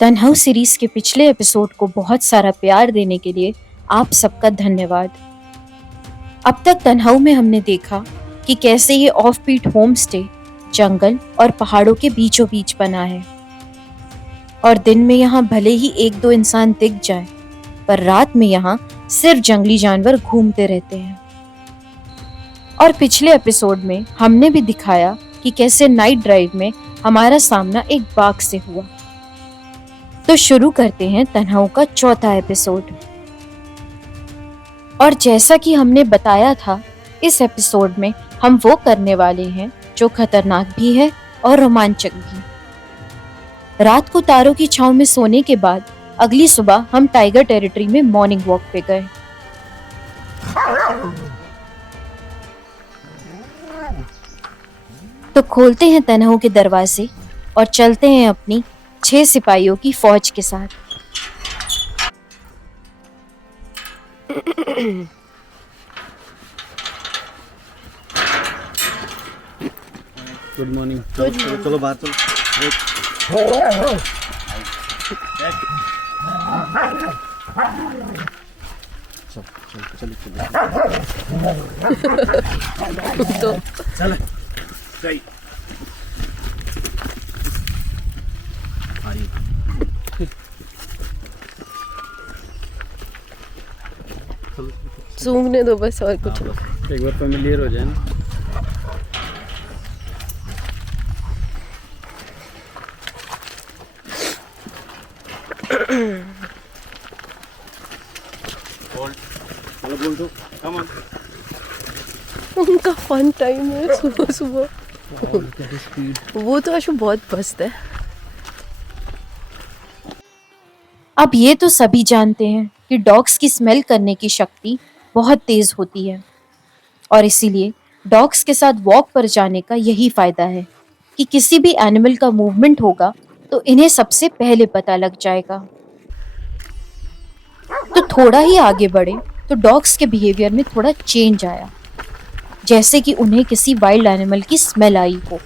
तन्हाऊ series के पिछले episode को बहुत सारा प्यार देने के लिए आप सबका धन्यवाद। अब तक तन्हाऊ में हमने देखा कि कैसे ये ऑफ बीट होम स्टे जंगल और पहाड़ों के बीचों बीच बना है और दिन में यहाँ भले ही एक दो इंसान दिख जाए, पर रात में यहाँ सिर्फ जंगली जानवर घूमते रहते हैं। और पिछले एपिसोड में हमने भी दिखाया कि कैसे नाइट ड्राइव में हमारा सामना एक बाघ से हुआ। तो शुरू करते हैं तन्हाऊ का चौथा एपिसोड। और जैसा कि हमने बताया था, इस एपिसोड में हम वो करने वाले हैं जो खतरनाक भी है और रोमांचक भी। रात को तारों की छांव में सोने के बाद अगली सुबह हम टाइगर टेरिटरी में मॉर्निंग वॉक पे गए। तो खोलते हैं तन्हाऊ के दरवाजे और चलते हैं अपनी 6 सिपाहियों की फौज के साथ। Good morning. चलो बाहर चलो। चल सही। सूंघने दो बस, और कुछ एक बार फेमिलियर हो जाए ना। बोल दो। Come on. उनका फन टाइम है सुबह सुबह। वो तो आशु बहुत मस्त है। अब ये तो सभी जानते हैं कि डॉग्स की स्मेल करने की शक्ति बहुत तेज होती है और इसीलिए डॉग्स के साथ वॉक पर जाने का यही फायदा है कि किसी भी एनिमल का मूवमेंट होगा तो इन्हें सबसे पहले पता लग जाएगा। तो थोड़ा ही आगे बढ़े तो डॉग्स के बिहेवियर में थोड़ा चेंज आया, जैसे कि उन्हें किसी वाइल्ड एनिमल की स्मेल आई हो।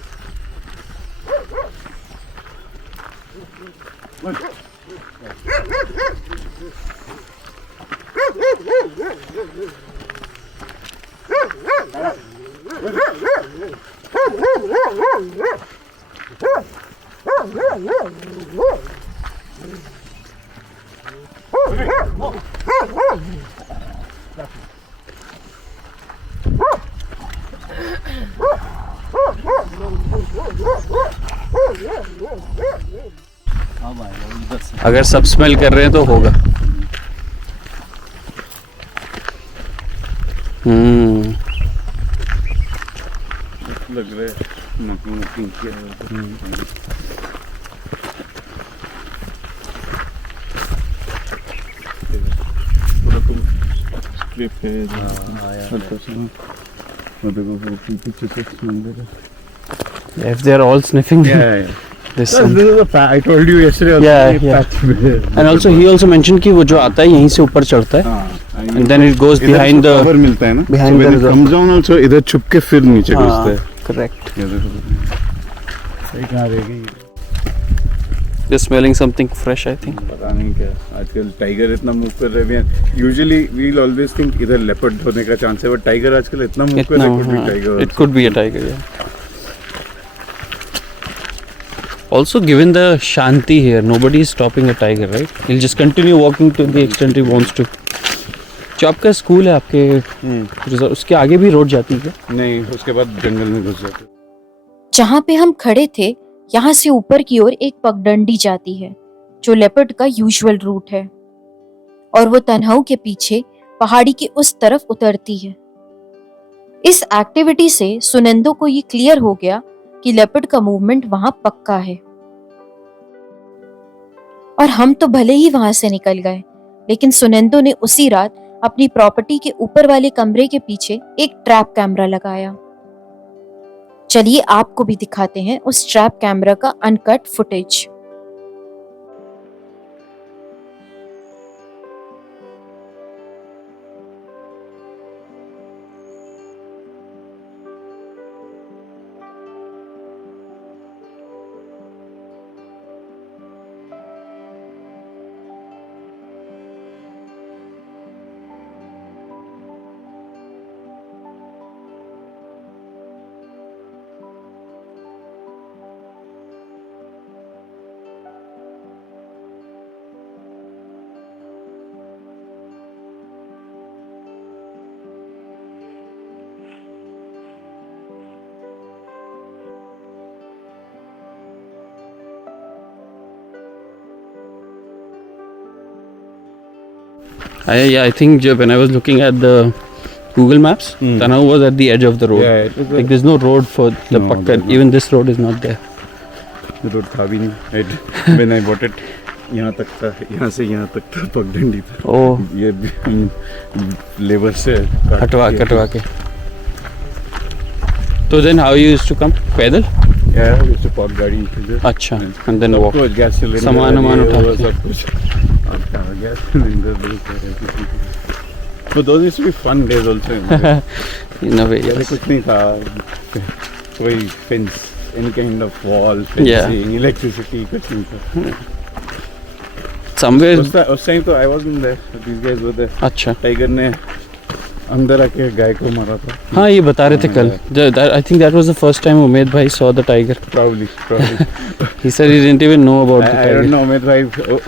अगर सब स्मेल कर रहे हैं तो होगा। लग रहा है मक्खी If they are all sniffing, yeah. this This is a fact. I told you yesterday. Also yeah. And also he also mentioned कि वो जो आता है यहीं से ऊपर चढ़ता है, and then it goes behind the cover मिलता है ना, behind so when the it comes down also इधर छुप के फिर नीचे घुसता है। Correct. सही कहाँ रहेगी? They're smelling something fresh, I think. पता नहीं क्या आजकल टाइगर इतना मूव कर रहे हैं। Usually we will always think इधर लेपर्ड होने का चांस है, बट टाइगर आजकल इतना मूव कर रहा है, could be tiger It could be a tiger, yeah. Also, given the shanti here, nobody is stopping a tiger, right? He'll just continue walking to the extent he wants to. जो आपका school है आपके उसके आगे भी road जाती है? नहीं, उसके बाद जंगल में घुस जाते। जहाँ पे हम खड़े थे यहाँ से ऊपर की ओर एक पगडंडी जाती है जो लेपर्ड का यूजुअल रूट है और वो तन्हाऊ के पीछे पहाड़ी के उस तरफ उतरती है। इस एक्टिविटी से सुनेंदो को ये क्लियर हो गया कि लेपर्ड का मूवमेंट वहां पक्का है। और हम तो भले ही वहां से निकल गए, लेकिन सुनेंदो ने उसी रात अपनी प्रॉपर्टी के ऊपर वाले कमरे के पीछे एक ट्रैप कैमरा लगाया। चलिए आपको भी दिखाते हैं उस ट्रैप कैमरा का uncut footage. I think when I was looking at the Google Maps, Tanau was at the edge of the road. Yeah, it was Like there's no road for the No, Pakkad. there's not. Even this road is not there. Road था भी नहीं. When I bought it, यहाँ तक था, यहाँ से यहाँ तक था पगडंडी था. Oh, ये लेबर से कटवा के. So then how you used to come? पैदल? Yeah, used to park गाड़ी इधर. अच्छा. And then walk. कुछ गैस सिलेंडर सामान उठा के. सब कुछ. और क्या गैस सिलेंडर बहुत सारे. So those used to be fun days also. In a way, पहले yes. कुछ नहीं था. कोई fence, any kind of wall, fencing, electricity, कुछ नहीं था. Somewhere. उस टाइम तो I wasn't there. These guys were there. अच्छा. टाइगर ने अंदर आके गाय को मारा था. हाँ ये बता रहे थे कल. I think that was the first time Umaid bhai saw the tiger. Probably. He said he didn't even know about the I don't tiger. know.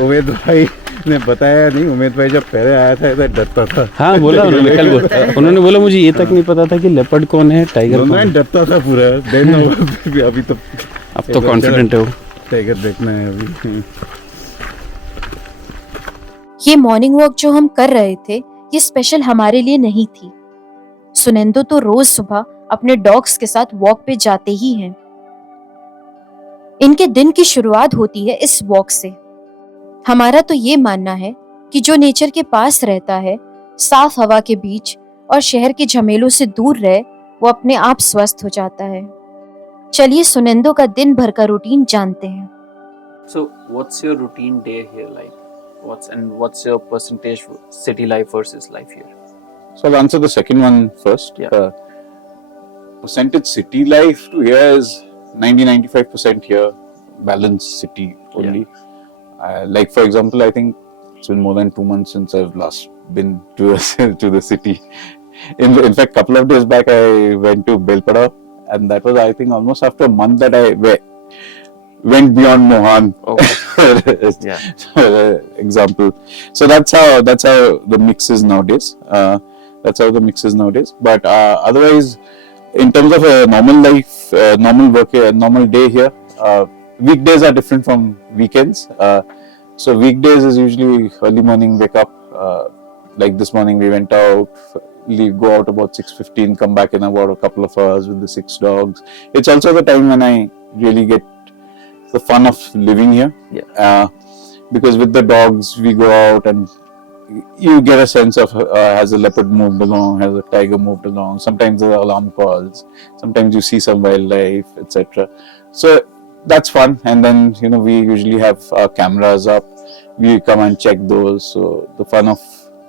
Umed भाई ने बताया नहीं. उमेद भाई जब पहले आया था इधर डरता था. हाँ बोला उन्होंने कल बोला. उन्होंने बोला मुझे ये तक नहीं पता था कि लेपर्ड कौन है, टाइगर कौन है. डरता था पूरा. देन अभी तो अब तो कॉन्फिडेंट है वो. टाइगर देखना है अभी. ये मॉर्निंग वॉक जो हम कर रहे थे ये स्पेशल हमारे लिए नहीं थी. सुनेंदु तो रोज सुबह अपने डॉग्स के साथ वॉक पे जाते ही हैं. इनके दिन की शुरुआत होती है इस वॉक से. हमारा तो ये मानना है कि जो नेचर के पास रहता है, साफ हवा के बीच और शहर के झमेलों से दूर रहे, वो अपने आप स्वस्थ हो जाता है. चलिए सुनेंदु का दिन भर का रूटीन जानते हैं. So what's your routine day here like? What's your percentage city life versus life here? So I'll answer the second one first. Yeah. Percentage city life to here is 90-95% here, balanced city only. Like for example, I think it's been more than 2 months since I've last been to to the city. In fact, couple of days back I went to Belpada, and that was I think almost after a month that I went beyond Mohan. Yeah. Example. So that's how the mix is nowadays. But otherwise, in terms of a normal life, normal work, normal day here, weekdays are different from weekends. So weekdays is usually early morning, wake up. Like this morning, we went out, go out about 6:15, come back in about a couple of hours with the 6 dogs. It's also the time when I really get the fun of living here. Because with the dogs, we go out and you get a sense of has a leopard moved along, has a tiger moved along. Sometimes there are alarm calls, sometimes you see some wildlife, etc. So that's fun. And then we usually have our cameras up. We come and check those. So the fun of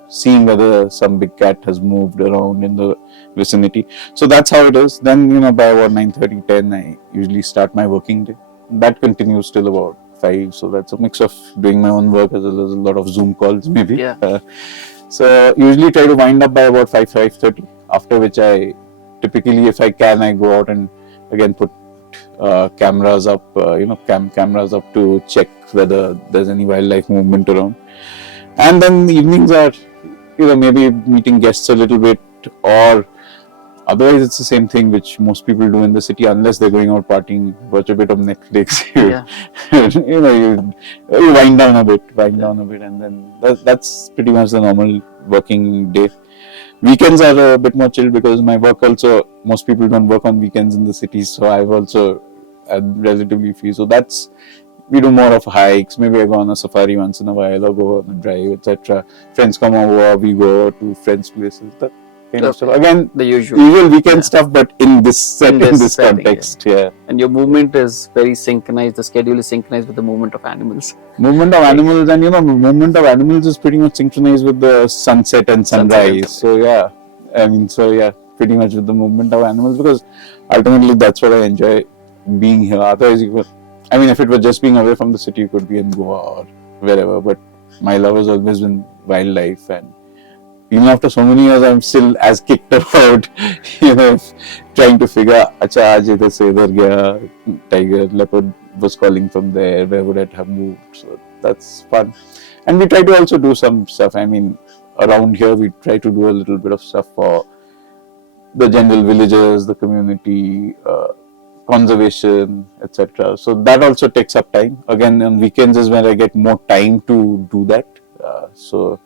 seeing whether some big cat has moved around in the vicinity. So that's how it is. Then by about 9:30, 10, I usually start my working day. That continues till about 5. So that's a mix of doing my own work as well as a lot of Zoom calls maybe. Yeah. So usually try to wind up by about 5:30. After which I typically, if I can, I go out and again put cameras up, cameras up to check whether there's any wildlife movement around. And then the evenings are, maybe meeting guests a little bit, or otherwise it's the same thing which most people do in the city, unless they're going out partying, watch a bit of Netflix. You wind down a bit, and then that's pretty much the normal working day. Weekends are a bit more chill because my work also, most people don't work on weekends in the city, so I've also relatively free. So we do more of hikes. Maybe I go on a safari once in a while, or go on a drive, etc. Friends come over, we go to friends' places. That kind of stuff. Again, The usual weekend stuff, but in this In this setting, context, And your movement is very synchronized. The schedule is synchronized with the movement of animals. Movement of animals, and movement of animals is pretty much synchronized with the sunset and sunrise. Pretty much with the movement of animals, because ultimately that's what I enjoy being here. Otherwise, if it was just being away from the city, you could be in Goa or wherever. But my love has always been wildlife, and even after so many years, I'm still as kicked about, trying to figure, acha, aaj idhar se idhar gaya, tiger, leopard was calling from there, where would it have moved? So that's fun. And we try to also do some stuff. Around here, we try to do a little bit of stuff for the general villagers, the community, conservation, etc. So that also takes up time. Again, on weekends is when I get more time to do that. So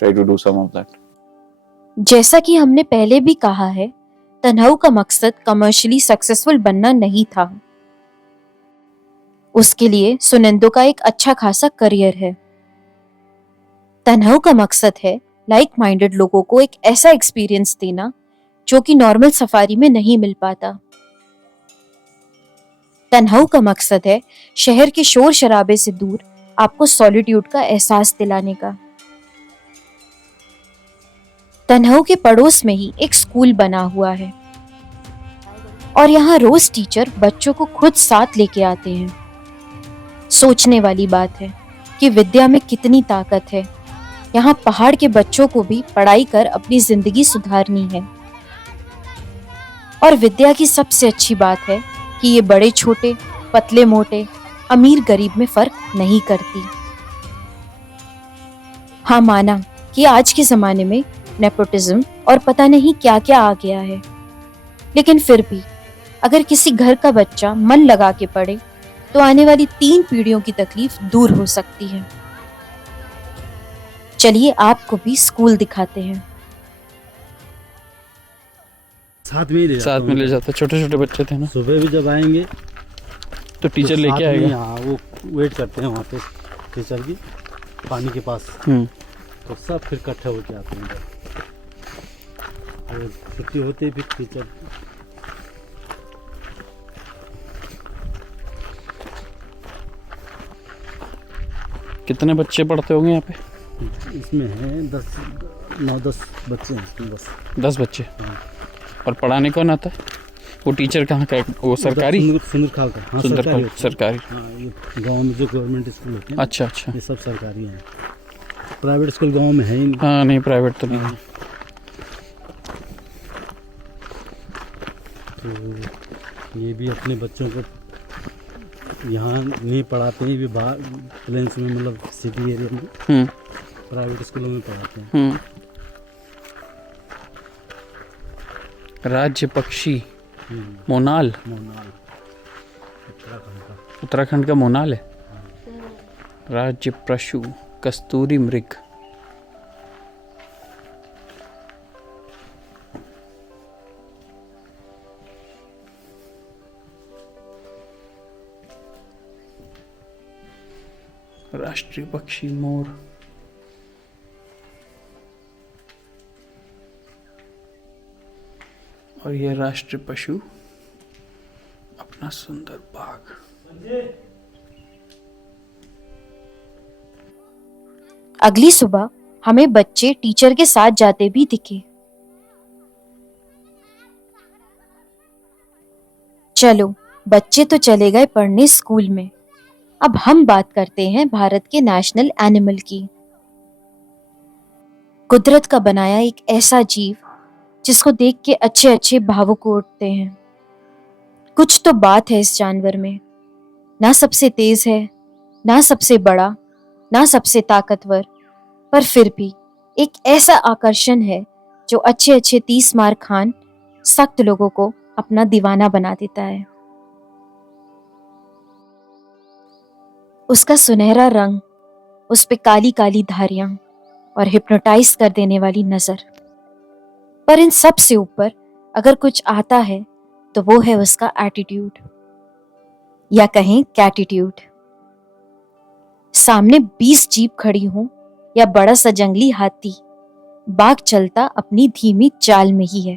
try to do some of that. जैसा कि हमने पहले भी कहा है, तन्हाऊ का मकसद commercially successful बनना नहीं था। उसके लिए सुनंदो का एक अच्छा खासा करियर है। तन्हाऊ का मकसद है लाइक माइंडेड लोगों को एक ऐसा एक्सपीरियंस देना जो कि नॉर्मल सफारी में नहीं मिल पाता। तन्हाऊ का मकसद है शहर के शोर शराबे से दूर आपको सॉलिट्यूड का एहसास दिलाने का। तन्हाऊ के पड़ोस में ही एक स्कूल बना हुआ है और यहाँ रोज टीचर बच्चों को खुद साथ लेके आते हैं। सोचने वाली बात है कि विद्या में कितनी ताकत है। यहाँ पहाड़ के बच्चों को भी पढ़ाई कर अपनी जिंदगी सुधारनी है। और विद्या की सबसे अच्छी बात है कि ये बड़े छोटे, पतले मोटे, अमीर गरीब में फर्क नहीं करती। हाँ, माना कि आज के जमाने में नेपोटिज्म और पता नहीं क्या क्या आ गया है, लेकिन फिर भी अगर किसी घर का बच्चा मन लगा के पढ़े तो आने वाली 3 पीढ़ियों की तकलीफ दूर हो सकती है। चलिए आपको भी स्कूल दिखाते हैं। साथ में ही साथ में ले जाता, छोटे छोटे बच्चे थे ना, सुबह भी जब आएंगे तो टीचर तो लेके साथ में आएगा। ही, हाँ, वो वेट करते हैं वहाँ पे टीचर की पानी के पास, तो सब फिर इकट्ठे होके आते हैं इधर। और छुट्टी होते ही फिर टीचर कितने बच्चे पढ़ते होंगे यहाँ पे? इसमें हैं 9-10 बच्चे हैं इसमें बस। 10 बच्चे। हाँ। और पढ़ाने कौन आता है? वो टीचर कहाँ का है? वो सरकारी? सुंदरखाल का। हाँ, सुंदरखाल सरकारी होता है। सरकारी। हाँ, ये गाँव में जो गवर्नमेंट स्कूल होते हैं अच्छा अच्छा। ये सब सरकारी हैं। प्राइवेट स्कूल गाँव में है ही नहीं। हाँ नहीं, प्राइवेट तो नहीं है। तो ये भी अपने बच्चों को यहाँ नहीं पढ़ाते हैं, भी बाहर प्लेन्स में, मतलब सिटी एरिया में प्राइवेट स्कूलों में पढ़ाते हैं। राज्य पक्षी मोनाल, मोनाल उत्तराखंड का। उत्तराखंड का मोनाल है। राज्य पशु कस्तूरी मृग। राष्ट्रीय पक्षी मोर। और यह राष्ट्रीय पशु अपना सुंदर बाग। अगली सुबह हमें बच्चे टीचर के साथ जाते भी दिखे। चलो, बच्चे तो चले गए पढ़ने स्कूल में। अब हम बात करते हैं भारत के नेशनल एनिमल की। कुदरत का बनाया एक ऐसा जीव जिसको देख के अच्छे अच्छे भावुक उठते हैं। कुछ तो बात है इस जानवर में। ना सबसे तेज है, ना सबसे बड़ा, ना सबसे ताकतवर, पर फिर भी एक ऐसा आकर्षण है जो अच्छे अच्छे 30 मार खान सख्त लोगों को अपना दीवाना बना देता है। उसका सुनहरा रंग, उस पे काली काली धारियां और हिप्नोटाइज कर देने वाली नजर। पर इन सब से ऊपर अगर कुछ आता है तो वो है उसका एटीट्यूड, या कहें कैटिट्यूड। सामने 20 जीप खड़ी हों या बड़ा सा जंगली हाथी, बाघ चलता अपनी धीमी चाल में ही है।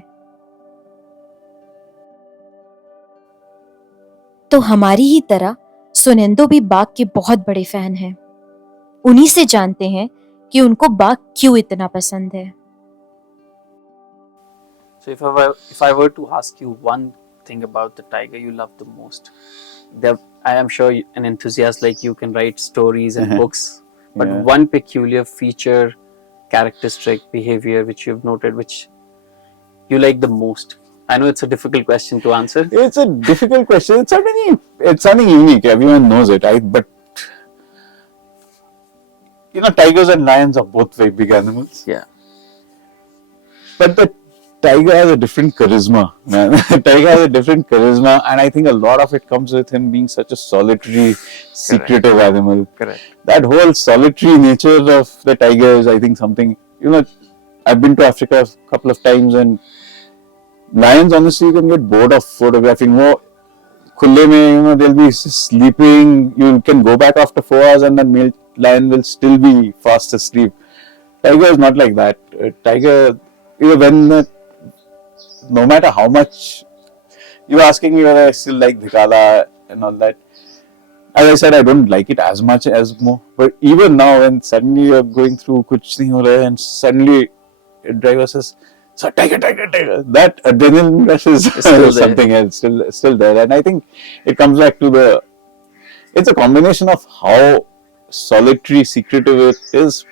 तो हमारी ही तरह सुनेंदो भी बाघ के बहुत बड़े फैन हैं। उन्हीं से जानते हैं कि उनको बाघ क्यों इतना पसंद है। So if I were to ask you one thing about the tiger you love the most, I am sure an enthusiast like you can write stories and books, but Yeah. one peculiar feature, characteristic, behavior which you've noted, which you like the most. I know it's a difficult question to answer. It's a difficult question. It's something unique. Everyone knows it. But tigers and lions are both very big animals. Yeah. But the tiger has a different charisma, man. Tiger has a different charisma, and I think a lot of it comes with him being such a solitary, secretive animal. Correct. That whole solitary nature of the tiger is, I think, something I've been to Africa a couple of times, and lions, honestly, you can get bored of photographing. Khulle mein, they'll be sleeping. You can go back after 4 hours, and that male lion will still be fast asleep. Tiger is not like that. Tiger, no matter how much you were asking me whether I still like Dhikala and all that. As I said, I don't like it as much as more. But even now, when suddenly you're going through kuch nahi ho raha hai, and suddenly a driver says, "So tiger, tiger, tiger," that adrenaline rush is something else, still there. And I think it comes back to it's a combination of how solitary, secretive it is,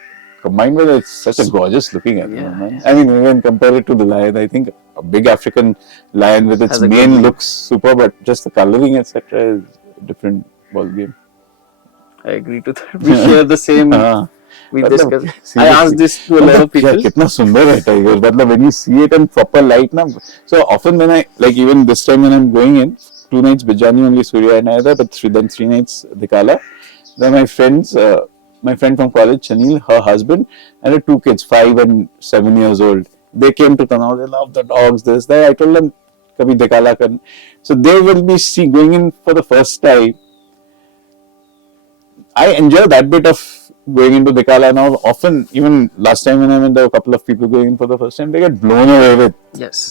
combined with it's such a gorgeous looking animal. Man. I mean, even compare it to the lion, I think a big African lion with its mane looks super, but just the coloring, etc., is a different ball game. I agree to that. We share the same. We discuss. I asked this to a lot of people. कितना सुंदर है tiger. मतलब when you see it in proper light, ना. So often when I even this time when I'm going in, 2 nights Bijani only Surya and I there, but 3 nights Dhikala. Then my friends, my friend from college, Chanil, her husband, and her 2 kids, 5 and 7 years old. They came to Tanav. They love the dogs. This, that. I told them, "Kabhi Dhikala kar." So they will be going in for the first time. I enjoy that bit of going into Dhikala now. Often, even last time when I went, there were a couple of people going in for the first time. They get blown away with this.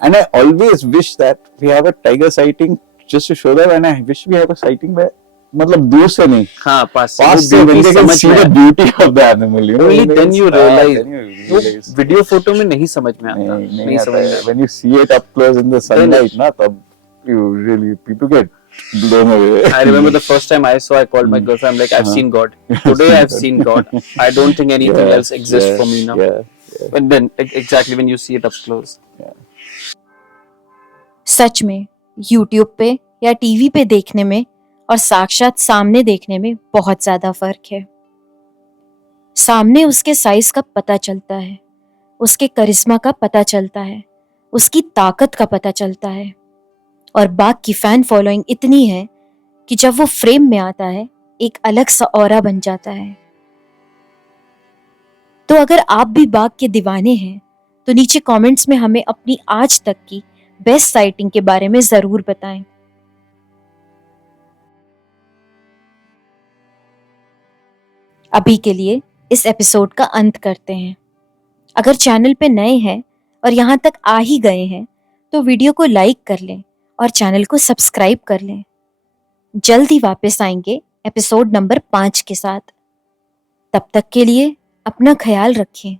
And I always wish that we have a tiger sighting just to show them. And I wish we have a sighting where, मतलब दूर से नहीं, पास से when they can see the beauty of the animal. You know, only then you realize. Video photo में नहीं समझ में आता. नहीं समझ में. When you see it up close in the sunlight, ना तब people get blown away. I remember the first time I saw, I called my girlfriend. I'm like, I've seen God. Today I've seen God. I don't think anything else exists for me now. And then exactly when you see it up close. सच में YouTube पे या TV पे देखने में और साक्षात सामने देखने में बहुत ज्यादा फर्क है। सामने उसके साइज का पता चलता है, उसके करिश्मा का पता चलता है, उसकी ताकत का पता चलता है, और बाघ की फैन फॉलोइंग इतनी है कि जब वो फ्रेम में आता है एक अलग सा ऑरा बन जाता है। तो अगर आप भी बाघ के दीवाने हैं तो नीचे कमेंट्स में हमें अपनी आज तक की बेस्ट साइटिंग के बारे में जरूर बताएं। अभी के लिए इस एपिसोड का अंत करते हैं। अगर चैनल पे नए हैं और यहाँ तक आ ही गए हैं तो वीडियो को लाइक कर लें और चैनल को सब्सक्राइब कर लें। जल्द ही वापस आएंगे एपिसोड नंबर 5 के साथ। तब तक के लिए अपना ख्याल रखें।